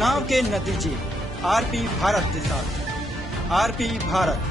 चुनाव के नतीजे आरपी भारत के साथ। आरपी भारत,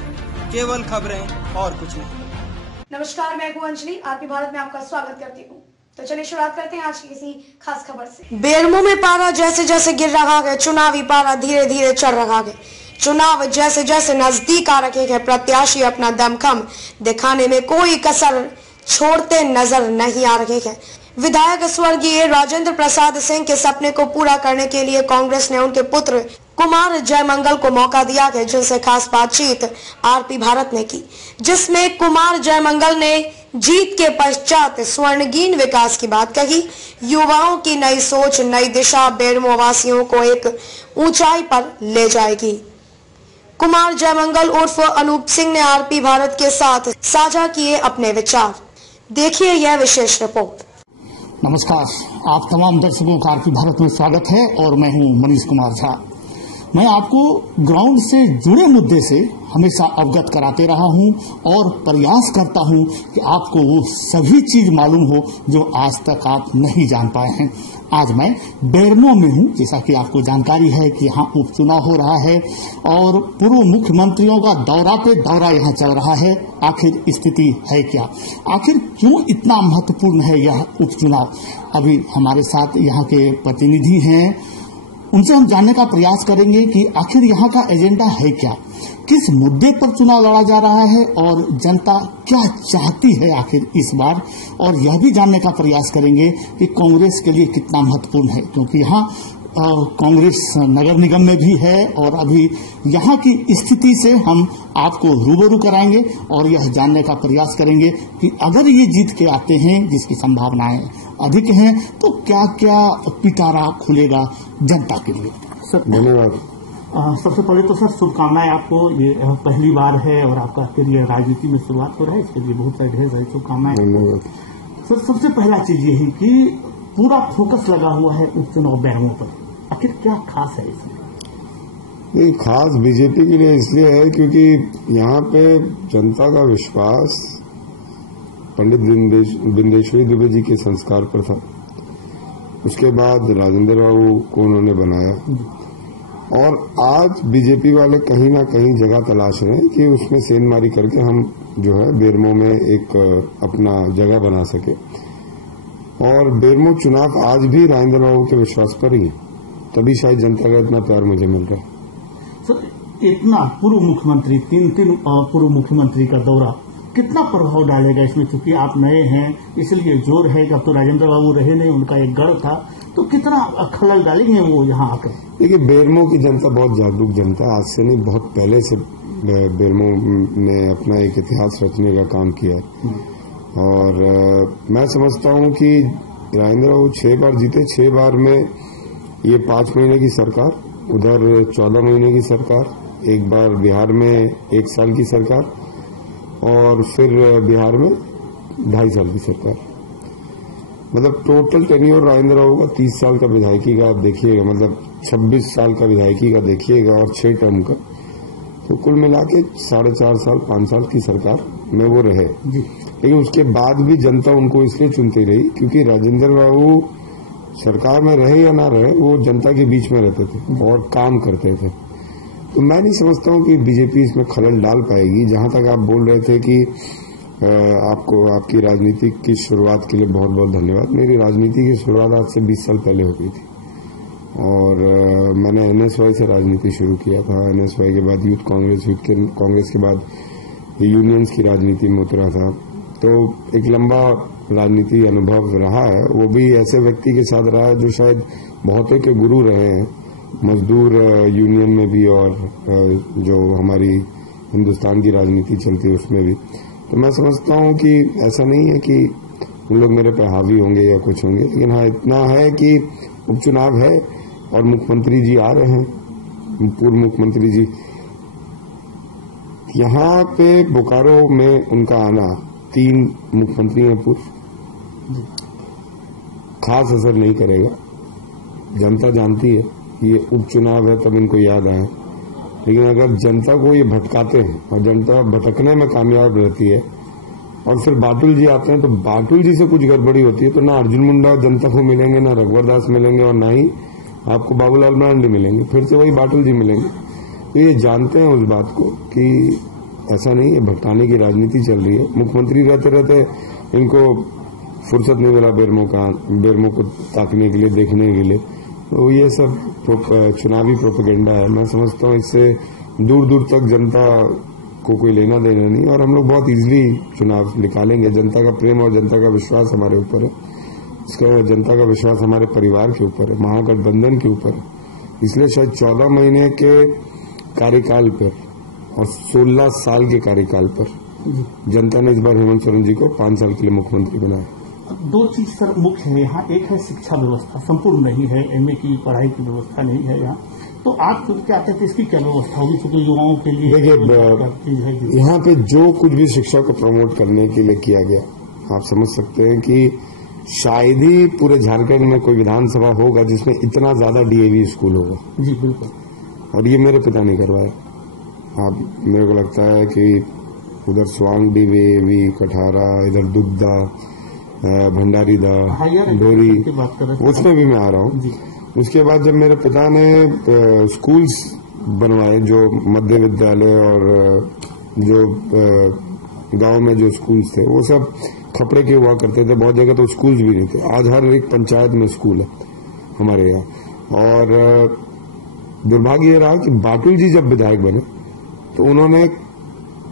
केवल खबरें और कुछ नहीं। नमस्कार, मैं हूं अंजलि। आरपी भारत में आपका स्वागत करती हूं। तो चलिए शुरुआत करते हैं आज की किसी खास खबर से। बेरमो में पारा जैसे जैसे गिर रहा है, चुनावी पारा धीरे धीरे चढ़ रहा है। चुनाव जैसे जैसे नजदीक आ रहे हैं, प्रत्याशी अपना दमखम दिखाने में कोई कसर छोड़ते नजर नहीं आ रहे हैं। विधायक स्वर्गीय राजेंद्र प्रसाद सिंह के सपने को पूरा करने के लिए कांग्रेस ने उनके पुत्र कुमार जयमंगल को मौका दिया है, जिनसे खास बातचीत आरपी भारत ने की, जिसमें कुमार जयमंगल ने जीत के पश्चात स्वर्णगीन विकास की बात कही। युवाओं की नई सोच, नई दिशा बेरमो वासियों को एक ऊंचाई पर ले जाएगी। कुमार जयमंगल उर्फ अनूप सिंह ने आरपी भारत के साथ साझा किए अपने विचार। देखिए यह विशेष रिपोर्ट। नमस्कार, आप तमाम दर्शकों का आरपी भारत में स्वागत है और मैं हूं मनीष कुमार झा। मैं आपको ग्राउंड से जुड़े मुद्दे से हमेशा अवगत कराते रहा हूं और प्रयास करता हूं कि आपको वो सभी चीज मालूम हो जो आज तक आप नहीं जान पाए हैं। आज मैं बेरमो में हूं, जैसा कि आपको जानकारी है कि यहाँ उपचुनाव हो रहा है और पूर्व मुख्यमंत्रियों का दौरा पे दौरा यहाँ चल रहा है। आखिर स्थिति है क्या, आखिर क्यों इतना महत्वपूर्ण है यह उपचुनाव? अभी हमारे साथ यहाँ के प्रतिनिधि हैं, उनसे हम जानने का प्रयास करेंगे कि आखिर यहाँ का एजेंडा है क्या, किस मुद्दे पर चुनाव लड़ा जा रहा है और जनता क्या चाहती है आखिर इस बार, और यह भी जानने का प्रयास करेंगे कि कांग्रेस के लिए कितना महत्वपूर्ण है, क्योंकि यहाँ कांग्रेस नगर निगम में भी है और अभी यहाँ की स्थिति से हम आपको रूबरू कराएंगे और यह जानने का प्रयास करेंगे कि अगर ये जीत के आते हैं, जिसकी संभावनाएं अधिक हैं, तो क्या क्या पिटारा खुलेगा जनता के लिए। सर धन्यवाद। सबसे पहले तो सर शुभकामनाएं आपको, ये पहली बार है और आपका करियर राजनीति में शुरुआत हो रहा है, इसके लिए बहुत सारी ढेर सारी शुभकामनाएं। सर सबसे पहला चीज यही कि पूरा फोकस लगा हुआ है उपचुनाव बेरमो पर, आखिर क्या खास है इसमें? नहीं, खास बीजेपी के लिए इसलिए है क्योंकि यहाँ पे जनता का विश्वास पंडित बिंदेश्वरी दुबे जी के संस्कार पर था। उसके बाद राजेंद्र बाबू को उन्होंने बनाया और आज बीजेपी वाले कहीं ना कहीं जगह तलाश रहे हैं कि उसमें सेंधमारी करके हम जो है बेरमो में एक अपना जगह बना सके। और बेरमो चुनाव आज भी राजेंद्र बाबू के विश्वास पर ही है, तभी शायद जनता का इतना प्यार मुझे मिल रहा है। सर इतना पूर्व मुख्यमंत्री, तीन पूर्व मुख्यमंत्री का दौरा कितना प्रभाव डालेगा इसमें? क्योंकि आप नए हैं इसलिए जोर है कि अब तो राजेंद्र बाबू रहे नहीं, उनका एक गढ़ था, तो कितना खलल डालेंगे वो यहाँ आकर? देखिए, बेरमो की जनता बहुत जागरूक जनता है, आज से नहीं बहुत पहले से बेरमो ने अपना एक इतिहास रचने का काम किया है। और मैं समझता हूँ कि राजेंद्र बाबू 6 बार जीते, 6 बार में ये 5 महीने की सरकार, उधर 14 महीने की सरकार, एक बार बिहार में 1 साल की सरकार और फिर बिहार में 2.5 साल की सरकार। मतलब टोटल टेन्योर राजेंद्र बाबू का 30 साल का विधायकी का आप देखिएगा, मतलब 26 साल का विधायकी का देखिएगा और 6 टर्म का, तो कुल मिला के 4.5 साल 5 साल की सरकार में वो रहे। लेकिन उसके बाद भी जनता उनको इसलिए चुनती रही क्योंकि राजेंद्र बाबू सरकार में रहे या ना रहे, वो जनता के बीच में रहते थे और काम करते थे। तो मैं नहीं समझता हूँ कि बीजेपी इसमें खलल डाल पाएगी। जहां तक आप बोल रहे थे कि आपको आपकी राजनीति की शुरुआत के लिए बहुत बहुत धन्यवाद। मेरी राजनीति की शुरुआत आज से 20 साल पहले हो गई थी और मैंने NSY से राजनीति शुरू किया था। NSY के बाद यूथ कांग्रेस के बाद यूनियंस की राजनीति में उतरा था। तो एक लंबा राजनीति अनुभव रहा है, वो भी ऐसे व्यक्ति के साथ रहा है जो शायद बहुतों के गुरु रहे हैं, मजदूर यूनियन में भी और जो हमारी हिंदुस्तान की राजनीति चलती है उसमें भी। तो मैं समझता हूँ कि ऐसा नहीं है कि उन लोग मेरे पे हावी होंगे या कुछ होंगे, लेकिन हाँ इतना है कि उपचुनाव है और मुख्यमंत्री जी आ रहे हैं, पूर्व मुख्यमंत्री जी। यहाँ पे बोकारो में उनका आना, 3 मुख्यमंत्री हैं पूर्व, खास असर नहीं करेगा। जनता जानती है ये उपचुनाव है तब इनको याद आए, लेकिन अगर जनता को ये भटकाते हैं और जनता भटकने में कामयाब रहती है और फिर बाटुल जी आते हैं तो बाटुल जी से कुछ गड़बड़ी होती है, तो ना अर्जुन मुंडा जनता को मिलेंगे, ना रघुवर दास मिलेंगे और ना ही आपको बाबूलाल मरांडी मिलेंगे, फिर से वही बाटुल जी मिलेंगे। तो ये जानते हैं उस बात को कि ऐसा नहीं है, भटकाने की राजनीति चल रही है। मुख्यमंत्री रहते रहते इनको फुर्सत नहीं मिला बेरमो को ताकने के लिए, देखने के लिए। तो ये सब चुनावी प्रोपेगेंडा है। मैं समझता हूँ इससे दूर दूर तक जनता को कोई लेना देना नहीं, और हम लोग बहुत इजीली चुनाव निकालेंगे। जनता का प्रेम और जनता का विश्वास हमारे ऊपर है। इसके अलावा जनता का विश्वास हमारे परिवार के ऊपर है, महागठबंधन के ऊपर है। इसलिए शायद 14 महीने के कार्यकाल पर और 16 साल के कार्यकाल पर जनता ने इस बार हेमंत सोरेन जी को 5 साल के लिए मुख्यमंत्री बनाया। दो चीज सर मुख्य है यहाँ। एक है शिक्षा व्यवस्था, संपूर्ण नहीं है, एमए की पढ़ाई की व्यवस्था नहीं है यहाँ। तो आप क्या कहते हैं, इसकी क्या व्यवस्था होगी? क्योंकि युवाओं के लिए देखिए, यहाँ पे जो कुछ भी शिक्षा को प्रमोट करने के लिए किया गया, आप समझ सकते हैं कि शायद ही पूरे झारखंड में कोई विधानसभा होगा जिसमें इतना ज्यादा डीएवी स्कूल होगा। जी बिल्कुल। और ये मेरे पिता ने करवाया। आप मेरे को लगता है कि उधर स्वांग डीएवी, कठारा, इधर दुद्धा, भंडारीदा, डोरी, उसमें भी मैं आ रहा हूँ। उसके बाद जब मेरे पिता ने स्कूल्स बनवाए, जो मध्य विद्यालय और जो गांव में जो स्कूल्स थे वो सब खपड़े के हुआ करते थे। बहुत जगह तो स्कूल्स भी नहीं थे। आज हर एक पंचायत में स्कूल है हमारे यहाँ। और दुर्भाग्य ये रहा कि बाटुल जी जब विधायक बने तो उन्होंने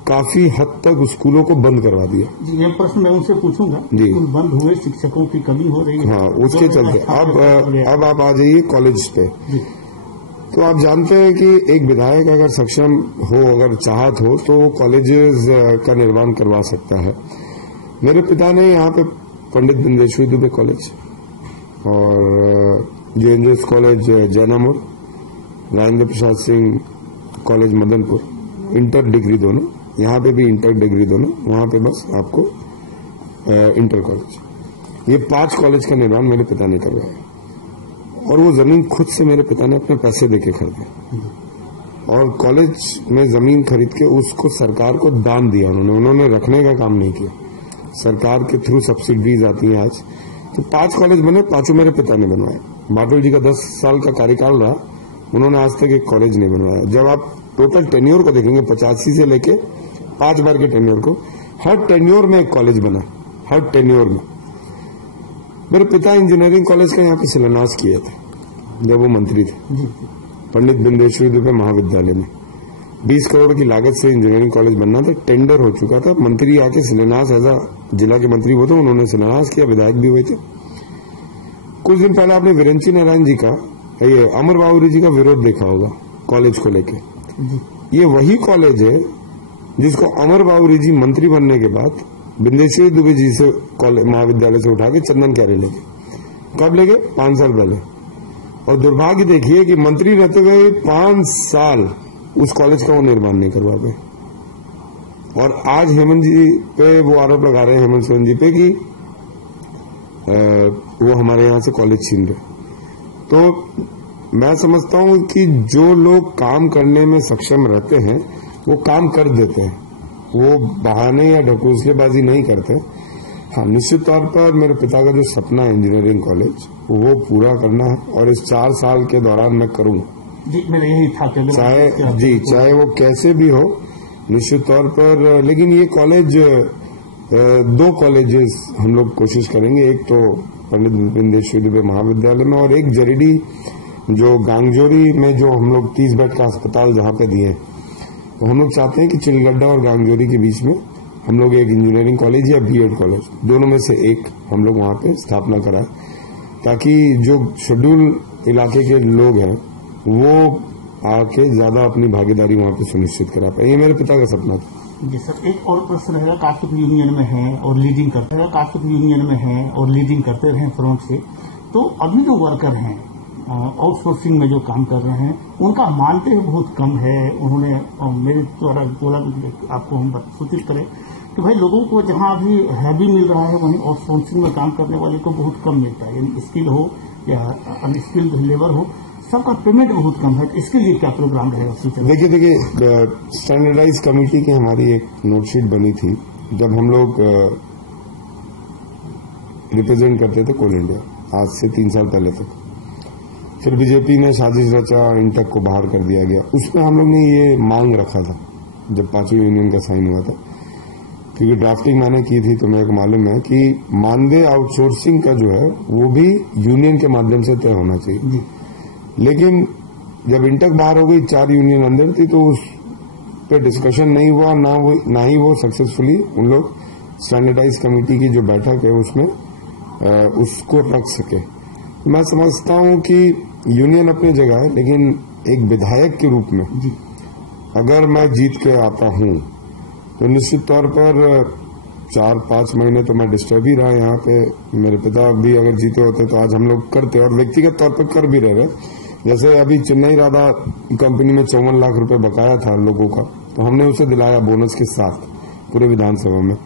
काफी हद तक स्कूलों को बंद करवा दिया। जी, ये प्रश्न मैं उनसे पूछूंगा जी। बंद हुए, शिक्षकों की कमी हो रही है। हाँ, उसके चलते अब आप आ जाइए कॉलेज पे। तो आप जानते हैं कि एक विधायक अगर सक्षम हो, अगर चाहत हो, तो वो कॉलेजेस का निर्माण करवा सकता है। मेरे पिता ने यहाँ पे पंडित बिंदेश्वरी दुबे कॉलेज और JNJS college Jainamor, Rajendra Prasad Singh college Madanpur, inter degree दोनों, यहाँ पे भी इंटर डिग्री दोनों, वहां पे बस आपको इंटर कॉलेज, ये 5 कॉलेज का निर्माण मेरे पिता ने करवाया। और वो जमीन खुद से मेरे पिता ने अपने पैसे देके खरीदी, और कॉलेज में जमीन खरीद के उसको सरकार को दान दिया उन्होंने रखने का काम नहीं किया। सरकार के थ्रू सब्सिडीज आती हैं आज। तो 5 कॉलेज बने, 5 मेरे पिता ने बनवाए। बाटुल जी का 10 साल का कार्यकाल रहा, उन्होंने आज तक एक कॉलेज नहीं बनवाया। जब आप टोटल टेन्योर को देखेंगे 85 से लेके 5 बार के टेन्योर को, हर टेन्योर में एक कॉलेज बना, हर टेन्योर में। मेरे पिता इंजीनियरिंग कॉलेज का यहाँ पे शिलान्यास किए थे जब वो मंत्री थे, पंडित बिंदेश्वरी दुबे महाविद्यालय में। 20 करोड़ की लागत से इंजीनियरिंग कॉलेज बनना था, टेंडर हो चुका था। मंत्री आके शिलान्यास, ऐसा जिला के मंत्री वो थे, उन्होंने शिलान्यास किया, विधायक भी हुए थे। कुछ दिन पहले आपने वीरेंची नारायण जी का, ये अमर बावरी जी का विरोध देखा होगा कॉलेज को लेके। ये वही कॉलेज है जिसको अमर बावरी जी मंत्री बनने के बाद बिंदेश्वरी दुबे जी से महाविद्यालय से उठा के चंदन क्यारे ले गए। कब ले गए? 5 साल पहले। और दुर्भाग्य देखिए कि मंत्री रहते हुए 5 साल उस कॉलेज का वो निर्माण नहीं करवा पाए। और आज हेमंत जी पे वो आरोप लगा रहे हैं, हेमंत सोरेन जी पे, कि वो हमारे यहाँ से कॉलेज छीन रहे। तो मैं समझता हूँ कि जो लोग काम करने में सक्षम रहते हैं वो काम कर देते हैं, वो बहाने या ढकोसलेबाजी नहीं करते। हाँ, निश्चित तौर पर मेरे पिता का जो सपना है इंजीनियरिंग कॉलेज, वो पूरा करना है, और इस 4 साल के दौरान मैं करूंगा। जी, मेरा यही था, चाहे वो कैसे भी हो, निश्चित तौर पर। लेकिन ये कॉलेज, 2 कॉलेजेस हम लोग कोशिश करेंगे। एक तो पंडित बिंदेश्वरी दुबे महाविद्यालय में, और एक जरीडी जो गांगजोरी में जो हम लोग 30 बेड का अस्पताल जहाँ पे दिए, तो हम लोग चाहते हैं कि चिलगड्डा और गांगजोरी के बीच में हम लोग एक इंजीनियरिंग कॉलेज या बीएड कॉलेज, दोनों में से एक हम लोग वहाँ पे स्थापना कराएं, ताकि जो शेड्यूल इलाके के लोग हैं वो आके ज्यादा अपनी भागीदारी वहाँ पे सुनिश्चित करा पाए। ये मेरे पिता का सपना था। जी सर, एक और प्रश्न रहेगा। कास्टिक यूनियन में है और लीडिंग करते हैं, कास्टिक यूनियन में है और लीडिंग करते रहे फ्रंट से, तो अभी जो वर्कर हैं आउटसोर्सिंग में जो काम कर रहे हैं, उनका मानते हैं बहुत कम है। उन्होंने मेरे द्वारा बोला, आपको हम सूचित करें कि भाई लोगों को जहां अभी हैवी मिल रहा है वहीं आउटसोर्सिंग में काम करने वाले को बहुत कम मिलता है। यानी स्किल हो या अनस्किल्ड लेबर हो, सबका पेमेंट बहुत कम है। इसके लिए क्या प्रोग्राम रहेगा? देखिए, स्टैंडर्डाइज कमेटी की हमारी एक नोटशीट बनी थी जब हम लोग रिप्रेजेंट करते थे कोल इंडिया, आज से 3 साल पहले तक। फिर बीजेपी ने साजिश रचा, इंटक को बाहर कर दिया गया। उसमें हम लोग ने ये मांग रखा था जब 5वीं यूनियन का साइन हुआ था, क्योंकि ड्राफ्टिंग मैंने की थी, तो मेरे को मालूम है कि मानदेय आउटसोर्सिंग का जो है वो भी यूनियन के माध्यम से तय होना चाहिए। लेकिन जब इंटक बाहर हो गई, 4 यूनियन अंदर थी, तो उस पे डिस्कशन नहीं हुआ, ना ही वो सक्सेसफुली उन लोग स्टैंडर्डाइज कमेटी की जो बैठक है उसमें उसको रख सके। मैं समझता हूं कि यूनियन अपनी जगह है, लेकिन एक विधायक के रूप में अगर मैं जीत के आता हूं तो निश्चित तौर पर 4-5 महीने तो मैं डिस्टर्ब ही रहा यहाँ पे। मेरे पिता भी अगर जीते होते तो आज हम लोग करते, और व्यक्तिगत तौर पर कर भी रहे। जैसे अभी चेन्नई राधा कंपनी में 54 लाख रुपए बकाया था लोगों का, तो हमने उसे दिलाया बोनस के साथ पूरे विधानसभा में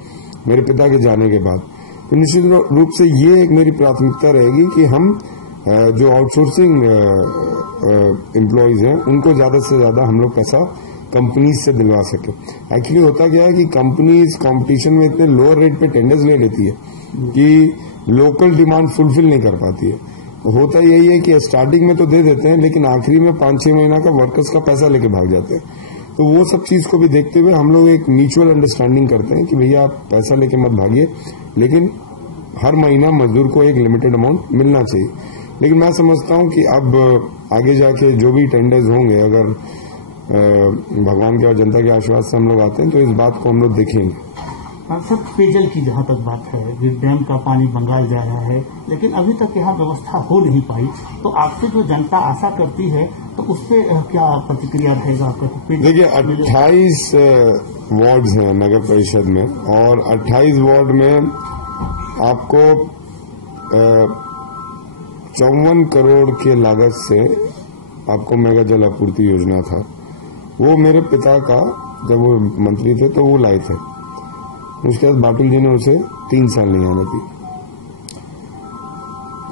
मेरे पिता के जाने के बाद। तो निश्चित रूप से ये एक मेरी प्राथमिकता रहेगी कि हम जो आउटसोर्सिंग एम्प्लॉयज हैं उनको ज्यादा से ज्यादा हम लोग पैसा कंपनीज से दिलवा सके। एक्चुअली होता क्या है कि कंपनीज कंपटीशन में इतने लोअर रेट पे टेंडर्स ले लेती है कि लोकल डिमांड फुलफिल नहीं कर पाती है। होता यही है कि स्टार्टिंग में तो दे देते हैं, लेकिन आखिरी में 5-6 महीना का वर्कर्स का पैसा लेके भाग जाते हैं। तो वो सब चीज को भी देखते हुए हम लोग एक म्यूचुअल अंडरस्टैंडिंग करते हैं कि भैया आप पैसा लेके मत भागिए, लेकिन हर महीना मजदूर को एक लिमिटेड अमाउंट मिलना चाहिए। लेकिन मैं समझता हूं कि अब आगे जाके जो भी टेंडर्स होंगे, अगर भगवान के और जनता के आशीर्वाद से हम लोग आते हैं, तो इस बात को हम लोग देखेंगे। सर, पेयजल की जहां तक बात है, डैम का पानी बंगाल जा रहा है, लेकिन अभी तक यहाँ व्यवस्था हो नहीं पाई, तो आपसे जो जनता आशा करती है तो उस पर क्या प्रतिक्रिया रहेगा आपका? देखिए, 28 वार्ड्स हैं नगर परिषद में, और 28 वार्ड में आपको 54 करोड़ के लागत से आपको मेगा जल आपूर्ति योजना था। वो मेरे पिता का, जब वो मंत्री थे तो वो लाए थे। उसके बाद बाटुल जी ने उसे 3 साल नहीं आने दी।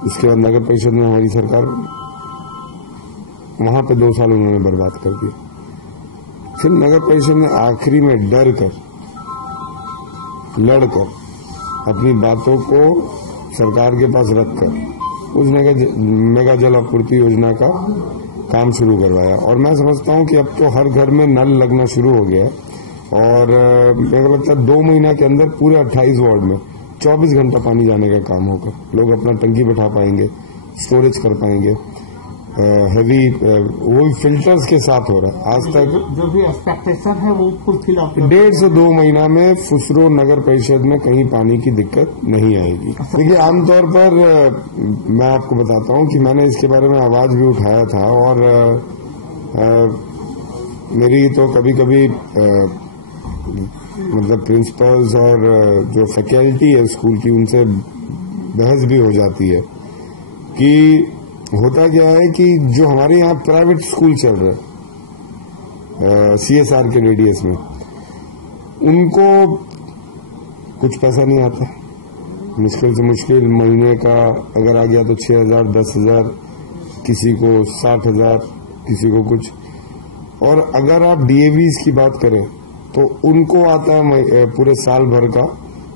उसके बाद नगर परिषद में हमारी सरकार, वहां पे 2 साल उन्होंने बर्बाद कर दिया। फिर नगर परिषद ने आखिरी में डर कर, लड़कर, अपनी बातों को सरकार के पास रखकर उस मेगा जल आपूर्ति योजना का काम शुरू करवाया। और मैं समझता हूं कि अब तो हर घर में नल लगना शुरू हो गया है, और मेरे को लगता है 2 महीना के अंदर पूरे 28 वार्ड में 24 घंटा पानी जाने का काम होगा। लोग अपना टंकी बैठा पाएंगे, स्टोरेज कर पाएंगे, हैवी वो भी फिल्टर्स के साथ हो रहा है। आज तक जो भी एक्सपेक्टेशन है वो फुलफिल 1.5 से 2 महीना में फुसरो नगर परिषद में कहीं पानी की दिक्कत नहीं आएगी। देखिए, आमतौर पर मैं आपको बताता हूं कि मैंने इसके बारे में आवाज भी उठाया था, और मेरी तो कभी कभी मतलब प्रिंसिपल्स और जो फैकल्टी है स्कूल की, उनसे बहस भी हो जाती है कि होता क्या है कि जो हमारे यहाँ प्राइवेट स्कूल चल रहे हैं CSR के रेडियस में, उनको कुछ पैसा नहीं आता। मुश्किल से मुश्किल महीने का अगर आ गया तो 6,000, 10,000, किसी को 60,000, किसी को कुछ। और अगर आप DAVs की बात करें तो उनको आता है पूरे साल भर का,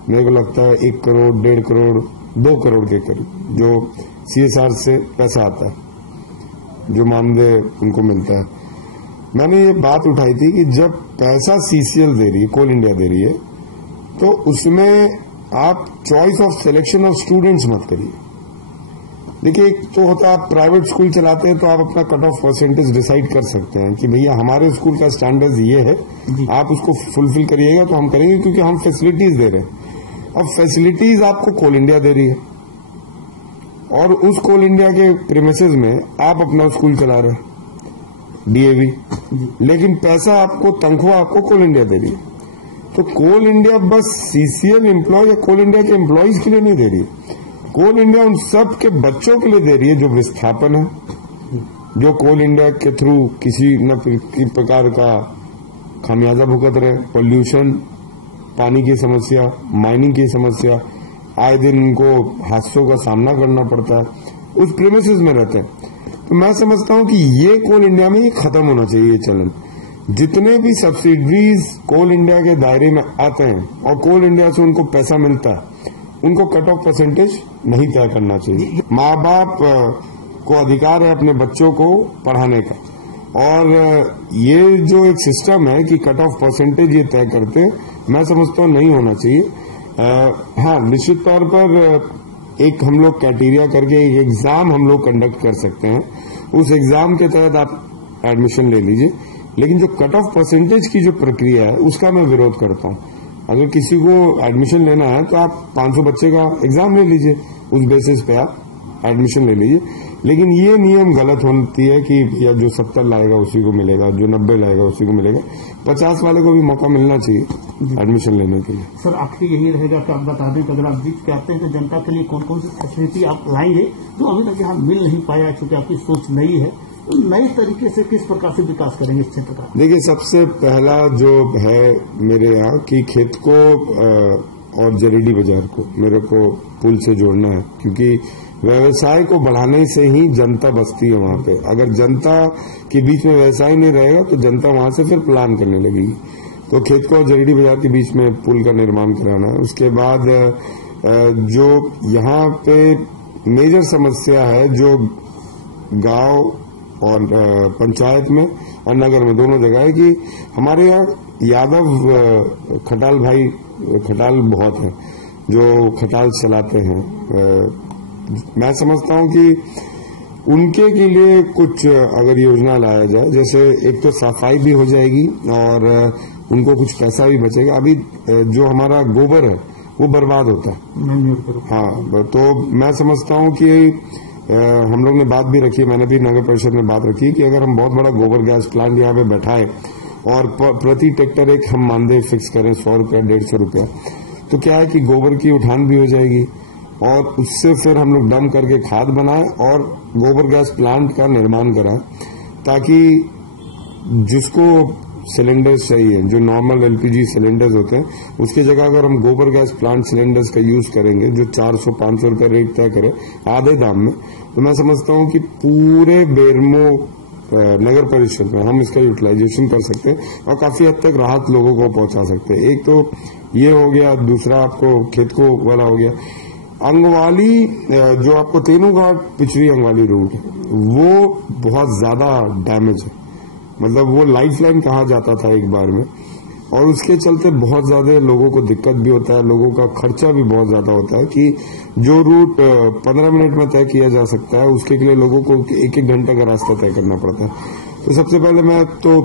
मेरे को लगता है 1 करोड़, 1.5 करोड़, 2 करोड़ के करीब, जो CSR से पैसा आता है, जो मानदेय उनको मिलता है। मैंने ये बात उठाई थी कि जब पैसा CCL दे रही है, कोल इंडिया दे रही है, तो उसमें आप choice of selection of students मत करिए। देखिए, एक तो होता है आप प्राइवेट स्कूल चलाते हैं तो आप अपना कट ऑफ परसेंटेज डिसाइड कर सकते हैं कि भैया हमारे स्कूल का स्टैंडर्ड ये है, आप उसको फुलफिल करिएगा तो हम करेंगे, क्योंकि हम फैसिलिटीज दे रहे हैं। अब फैसिलिटीज आपको कोल इंडिया दे रही है, और उस कोल इंडिया के प्रीमिसेस में आप अपना स्कूल चला रहे हैं DAV, लेकिन पैसा आपको, तनख्वाह आपको कोल इंडिया दे रही है। तो कोल इंडिया बस CCL एम्प्लॉय या कोल इंडिया के एम्प्लॉयज के लिए नहीं दे रही है, कोल इंडिया उन सब के बच्चों के लिए दे रही है जो विस्थापन है, जो कोल इंडिया के थ्रू किसी न प्रकार का खामियाजा भुगत रहे। पोल्यूशन, पानी की समस्या, माइनिंग की समस्या, आए दिन उनको हादसों का सामना करना पड़ता है, उस प्रेमिसेस में रहते हैं। तो मैं समझता हूं कि ये कोल इंडिया में ही खत्म होना चाहिए ये चलन। जितने भी सब्सिडीज कोल इंडिया के दायरे में आते हैं और कोल इंडिया से उनको पैसा मिलता है, उनको कट ऑफ परसेंटेज नहीं तय करना चाहिए। माँ बाप को अधिकार है अपने बच्चों को पढ़ाने का। और ये जो एक सिस्टम है कि कट ऑफ परसेंटेज ये तय करते हैं, मैं समझता हूँ नहीं होना चाहिए। हाँ, निश्चित तौर पर एक हम लोग क्राइटेरिया करके एक एग्जाम हम लोग कंडक्ट कर सकते हैं, उस एग्जाम के तहत आप एडमिशन ले लीजिए, लेकिन जो कट ऑफ परसेंटेज की जो प्रक्रिया है उसका मैं विरोध करता हूँ। अगर किसी को एडमिशन लेना है तो आप 500 बच्चे का एग्जाम ले लीजिए, उस बेसिस पे आप एडमिशन ले लीजिए, लेकिन ये नियम गलत होती है कि या जो 70 लाएगा उसी को मिलेगा, जो 90 लाएगा उसी को मिलेगा। 50 वाले को भी मौका मिलना चाहिए एडमिशन लेने के लिए। सर, आपकी यही रहेगा कि आप बता दें कि अगर आप जीत के आते हैं तो जनता के लिए कौन कौन सी फैसिलिटी आप लाएंगे जो अभी तक यहाँ मिल नहीं पाया, क्योंकि आपकी सोच नई है, तो नए तरीके से किस प्रकार से विकास करेंगे इस क्षेत्र का? देखिए, सबसे पहला जो है मेरे यहाँ कि खेत को और जरीडी बाजार को मेरे को पुल से जोड़ना है, क्योंकि व्यवसाय को बढ़ाने से ही जनता बसती है वहां पे। अगर जनता के बीच में व्यवसाय नहीं रहेगा तो जनता वहां से फिर प्लान करने लगेगी। तो खेत को और जरीडी बाजार के बीच में पुल का निर्माण कराना है। उसके बाद जो यहाँ पे मेजर समस्या है, जो गांव और पंचायत में और नगर में दोनों जगह है, कि हमारे यहाँ यादव खटाल भाई खटाल बहुत है जो खटाल चलाते हैं। मैं समझता हूं कि उनके के लिए कुछ अगर योजना लाया जाए, जैसे एक तो सफाई भी हो जाएगी और उनको कुछ पैसा भी बचेगा। अभी जो हमारा गोबर है वो बर्बाद होता है। हाँ, तो मैं समझता हूं कि हम लोग ने बात भी रखी है, मैंने भी नगर परिषद में बात रखी कि अगर हम बहुत बड़ा गोबर गैस प्लांट यहाँ पे बैठाएं और प्रति ट्रैक्टर एक हम मानदेय फिक्स करें 100 रुपया 150 रुपया, तो क्या है कि गोबर की उठान भी हो जाएगी और उससे फिर हम लोग डंप करके खाद बनाएं और गोबर गैस प्लांट का निर्माण कराएं, ताकि जिसको सिलेंडर्स चाहिए, जो नॉर्मल एलपीजी सिलेंडर्स होते हैं, उसकी जगह अगर हम गोबर गैस प्लांट सिलेंडर्स का यूज करेंगे जो 400-500 रुपये रेट तय करे आधे दाम में, तो मैं समझता हूं कि पूरे बेरमो नगर परिषद में हम इसका यूटिलाइजेशन कर सकते हैं और काफी हद तक राहत लोगों को पहुंचा सकते हैं। एक तो ये हो गया, दूसरा आपको खेत को वाला हो गया। अंगवाली जो आपको तेनूघाट पिछड़ी अंगवाली रूट है वो बहुत ज्यादा डैमेज है, मतलब वो लाइफ लाइन कहा जाता था एक बार में, और उसके चलते बहुत ज्यादा लोगों को दिक्कत भी होता है, लोगों का खर्चा भी बहुत ज्यादा होता है कि जो रूट 15 मिनट में तय किया जा सकता है उसके लिए लोगों को 1-1 घंटा का रास्ता तय करना पड़ता है। तो सबसे पहले मैं तो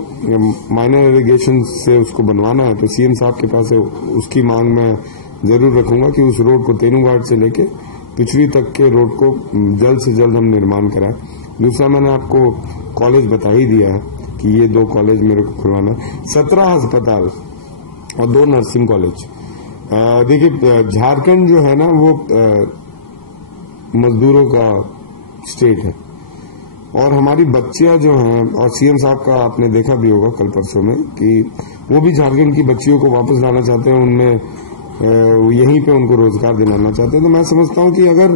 माइनर इरिगेशन से उसको बनवाना है, तो सीएम साहब के पास उसकी मांग में जरूर रखूंगा कि उस रोड को तेनूघाट से लेके पिछड़ी तक के रोड को जल्द से जल्द हम निर्माण कराएं। दूसरा, मैंने आपको कॉलेज बता ही दिया है कि ये 2 कॉलेज मेरे को खुलवाना है, 17 अस्पताल और 2 नर्सिंग कॉलेज। देखिए, झारखंड जो है ना वो मजदूरों का स्टेट है और हमारी बच्चियां जो हैं, और सीएम साहब का आपने देखा भी होगा कल परसों में कि वो भी झारखंड की बच्चियों को वापस लाना चाहते हैं, उनमें यहीं पे उनको रोजगार दिलाना चाहते हैं। तो मैं समझता हूं कि अगर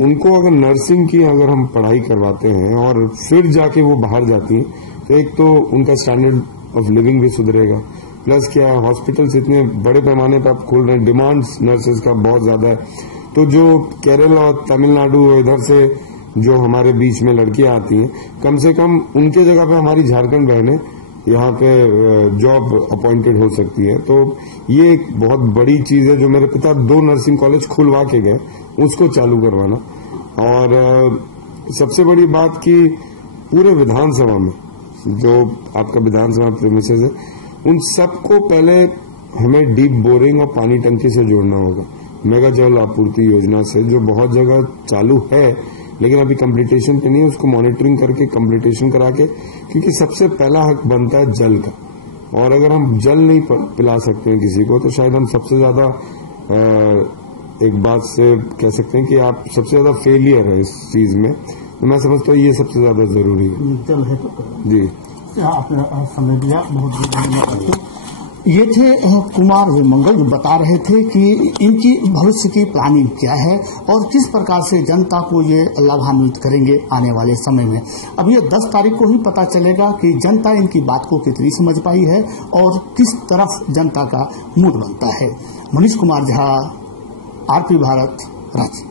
उनको अगर नर्सिंग की अगर हम पढ़ाई करवाते हैं और फिर जाके वो बाहर जाती हैं, तो एक तो उनका स्टैंडर्ड ऑफ लिविंग भी सुधरेगा, प्लस क्या है हॉस्पिटल्स इतने बड़े पैमाने पर आप खोल रहे हैं, डिमांड नर्सेज का बहुत ज्यादा है, तो जो केरल और तमिलनाडु इधर से जो हमारे बीच में लड़कियां आती हैं, कम से कम उनके जगह पे हमारी झारखंड बहनें यहाँ पे जॉब अपॉइंटेड हो सकती है। तो ये एक बहुत बड़ी चीज है जो मेरे पिता 2 नर्सिंग कॉलेज खुलवा के गए, उसको चालू करवाना। और सबसे बड़ी बात कि पूरे विधानसभा में जो आपका विधानसभा प्रीमिसेस है, उन सबको पहले हमें डीप बोरिंग और पानी टंकी से जोड़ना होगा, मेगा जल आपूर्ति योजना से, जो बहुत जगह चालू है लेकिन अभी कंप्लीटेशन पे नहीं है, उसको मॉनिटरिंग करके कंप्लीटेशन करा के, क्योंकि सबसे पहला हक बनता है जल का, और अगर हम जल नहीं पिला सकते हैं किसी को तो शायद हम सबसे ज्यादा एक बात से कह सकते हैं कि आप सबसे ज्यादा फेलियर है इस चीज में। तो मैं समझता हूँ ये सबसे ज्यादा जरूरी है। जल है तो जी, आपने समय दिया, बहुत धन्यवाद। ये थे कुमार मंगल, जो बता रहे थे कि इनकी भविष्य की प्लानिंग क्या है और किस प्रकार से जनता को ये लाभान्वित करेंगे आने वाले समय में। अब ये 10 तारीख को ही पता चलेगा कि जनता इनकी बात को कितनी समझ पाई है और किस तरफ जनता का मूड बनता है। मनीष कुमार झा, आरपी भारत, रांची।